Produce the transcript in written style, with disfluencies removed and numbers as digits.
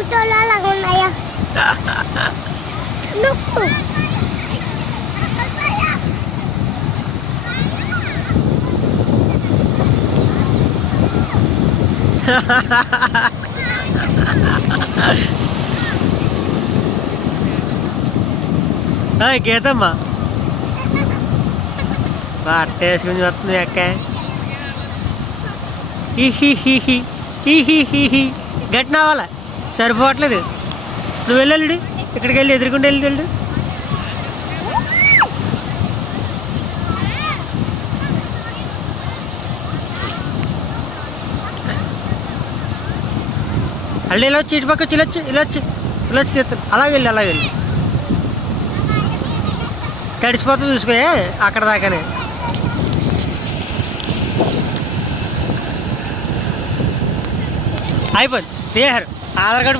పుట్టోళ్ళలాగా ఉన్నాయా నువ్వు గీతమ్మా అట్ట వేసుకుని వస్తుంది అక్క గట్టిన అవ్వాలా సరిపోవట్లేదు నువ్వు వెళ్ళాడు ఇక్కడికి వెళ్ళి ఎదురుకుండా వెళ్ళు అల్లి ఇలా వచ్చి ఇటు పక్క వచ్చి ఇలా వచ్చి తీస్తాను అలా వెళ్ళి తడిసిపోతా చూసుకో అక్కడ దాకానే అయిపోయింది ఆధార్ కార్డు